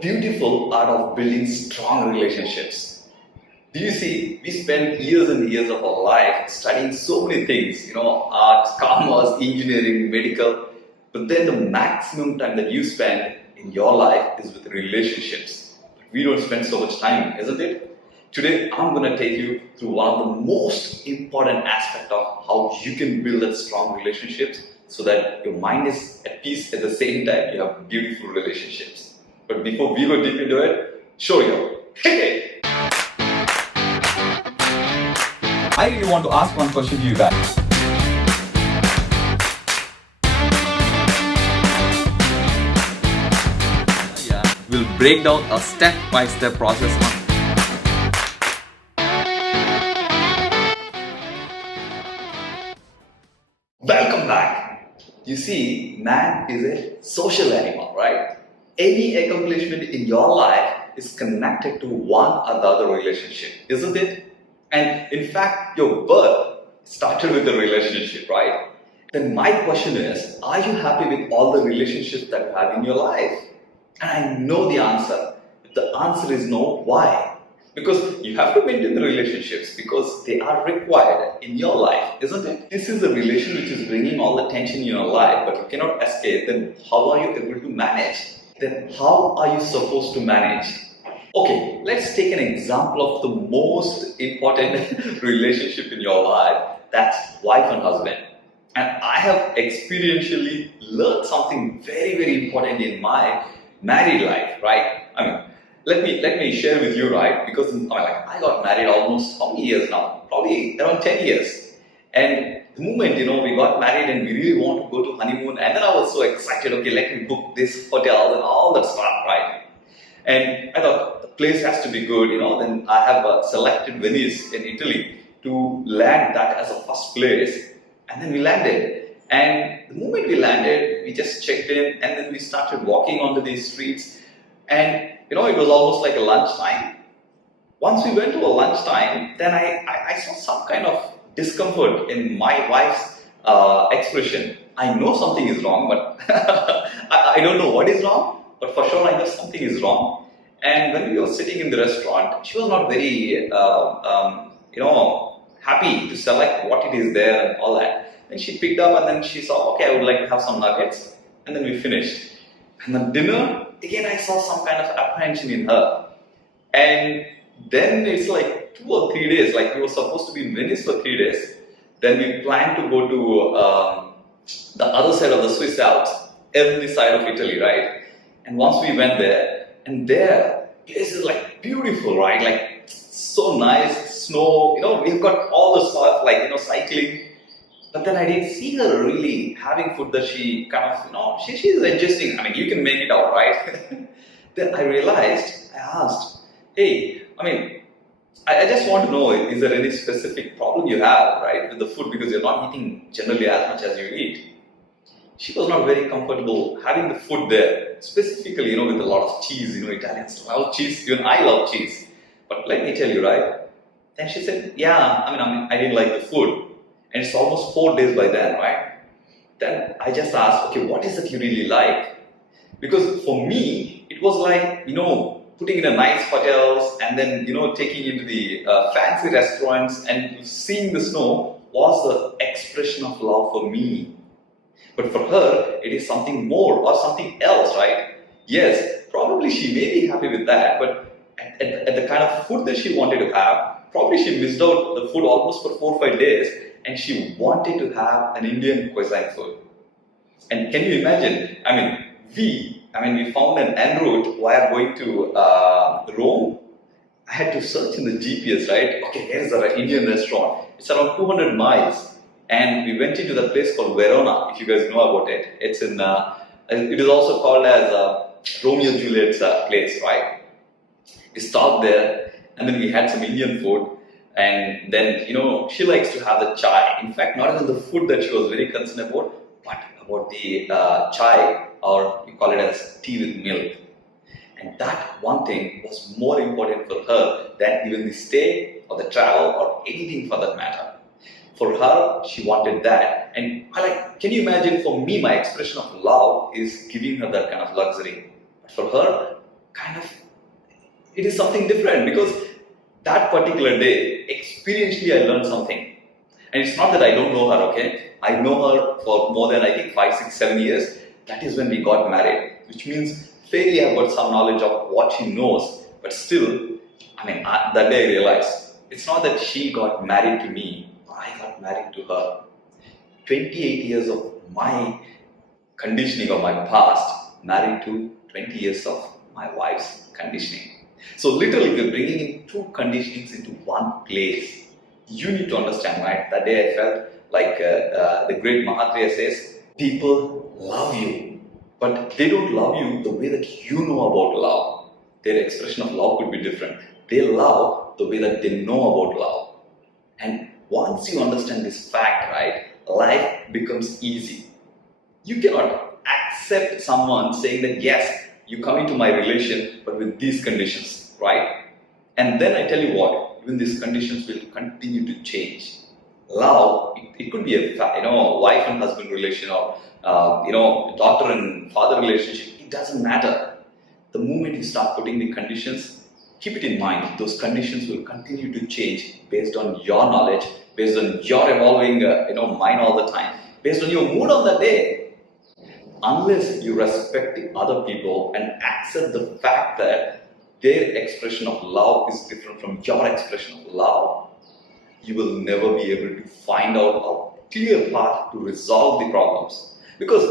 beautiful art of building strong relationships. Do you see, we spend years and years of our life studying so many things, arts, commerce, engineering, medical, but then the maximum time that you spend in your life is with relationships. We don't spend so much time, isn't it? Today, I'm going to take you through one of the most important aspects of how you can build that strong relationships so that your mind is at peace at the same time you have beautiful relationships. But before we go deep into it, show you. Hey! I really want to ask one question to you guys. We'll break down a step-by-step process on Welcome back. You see, man is a social animal, right? Any accomplishment in your life is connected to one or the other relationship, isn't it? And in fact, your birth started with a relationship, right? Then my question is, are you happy with all the relationships that you have in your life? And I know the answer. If the answer is no, why? Because you have to maintain the relationships because they are required in your life, isn't it? This is a relation which is bringing all the tension in your life, but you cannot escape. Then how are you able to manage? Then how are you supposed to manage? Okay, let's take an example of the most important relationship in your life. That's wife and husband. And I have experientially learned something very, very important in my married life, right? Let me share with you, right? Because I got married almost how many years now? Probably around 10 years. And the moment, we got married and we really want to go to honeymoon, and then I was so excited, okay, let me book this hotel and all that stuff, right? And I thought the place has to be good, then I have selected Venice in Italy to land that as a first place. And then we landed. And the moment we landed, we just checked in and then we started walking onto these streets. And it was almost like a lunchtime. Once we went to a lunchtime, then I saw some kind of discomfort in my wife's expression. I know something is wrong, but I don't know what is wrong, but for sure I know something is wrong. And when we were sitting in the restaurant, she was not very, happy to select what it is there and all that. And she picked up and then she saw, okay, I would like to have some nuggets. And then we finished. And then dinner, again, I saw some kind of apprehension in her. And then it's like 2 or 3 days, like we were supposed to be in Venice for 3 days. Then we planned to go to the other side of the Swiss Alps, every side of Italy, right? And once we went there, and there, place is like beautiful, right? Like so nice, snow, we've got all the stuff, like, cycling. But then I didn't see her really having food that she kind of, she's adjusting. You can make it out, right? Then I realized, I asked, hey, I just want to know, is there any specific problem you have, right, with the food because you're not eating generally as much as you eat? She was not very comfortable having the food there, specifically, with a lot of cheese. Italians love cheese, even I love cheese. But let me tell you, right? Then she said, yeah, I didn't like the food. And it's almost 4 days by then, right? Then I just asked, okay, what is it you really like? Because for me, it was like, putting in a nice hotels and then, taking into the fancy restaurants and seeing the snow was the expression of love for me. But for her, it is something more or something else, right? Yes, probably she may be happy with that, but at the kind of food that she wanted to have, probably she missed out the food almost for 4 or 5 days. And she wanted to have an Indian cuisine food. And can you imagine? We found an en route while going to Rome. I had to search in the GPS, right? Okay, here's the Indian restaurant. It's around 200 miles. And we went into the place called Verona, if you guys know about it. It's in, it is also called as Romeo and Juliet's place, right? We stopped there and then we had some Indian food. And then, she likes to have the chai. In fact, not even the food that she was very concerned about, but about the chai, or you call it as tea with milk. And that one thing was more important for her than even the stay or the travel or anything for that matter. For her, she wanted that. And can you imagine, for me, my expression of love is giving her that kind of luxury. But for her, kind of, it is something different because that particular day, experientially, I learned something. And it's not that I don't know her, okay? I know her for more than, I think, 5, 6, 7 years. That is when we got married, which means fairly I've got some knowledge of what she knows. But still, that day I realized, it's not that she got married to me, or I got married to her. 28 years of my conditioning of my past, married to 20 years of my wife's conditioning. So literally, we're bringing in two conditionings into one place. You need to understand, right? That day I felt like the great Mahatria says, people love you, but they don't love you the way that you know about love. Their expression of love could be different. They love the way that they know about love. And once you understand this fact, right, life becomes easy. You cannot accept someone saying that, yes, you come into my relation, but with these conditions, right? And then I tell you what, even these conditions will continue to change. Love, it could be a wife and husband relation, or daughter and father relationship. It doesn't matter. The moment you start putting the conditions, keep it in mind. Those conditions will continue to change based on your knowledge, based on your evolving mind all the time, based on your mood on that day. Unless you respect the other people and accept the fact that their expression of love is different from your expression of love, you will never be able to find out a clear path to resolve the problems. Because,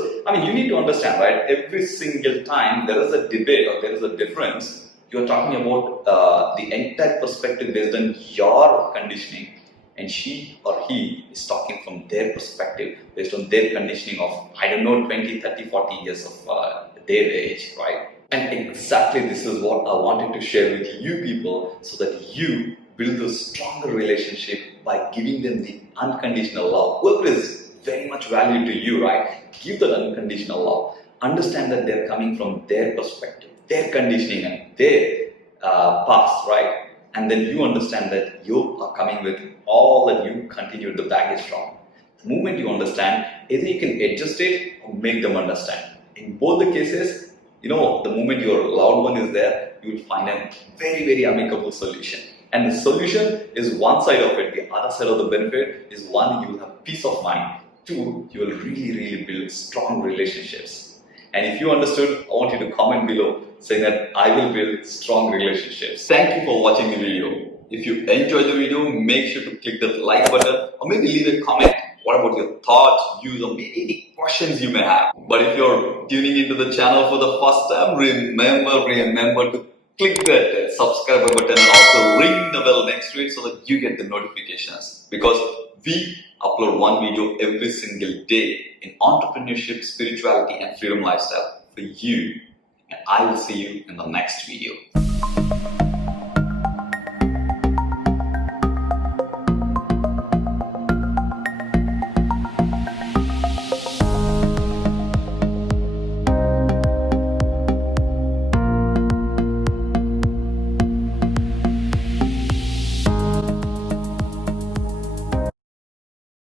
you need to understand, right? Every single time there is a debate or there is a difference, you're talking about the entire perspective based on your conditioning, and she or he is talking from their perspective based on their conditioning of, 20, 30, 40 years of their age, right? And exactly this is what I wanted to share with you people, so that you build a stronger relationship by giving them the unconditional love. Whoever is very much value to you, right? Give that unconditional love. Understand that they're coming from their perspective, their conditioning and their past, right? And then you understand that you are coming with all that you continue the baggage from. The moment you understand, either you can adjust it or make them understand. In both the cases, the moment your loved one is there, you will find a very, very amicable solution. And the solution is one side of it. The other side of the benefit is, one, you will have peace of mind. Two, you will really, really build strong relationships. And if you understood, I want you to comment below saying that I will build strong relationships. Thank you for watching the video. If you enjoyed the video, make sure to click the like button, or maybe leave a comment. What about your thoughts, views, or maybe any questions you may have? But if you're tuning into the channel for the first time, remember to click that subscribe button and also ring the bell next to it so that you get the notifications. Because we upload one video every single day in entrepreneurship, spirituality, and freedom lifestyle for you. And I will see you in the next video.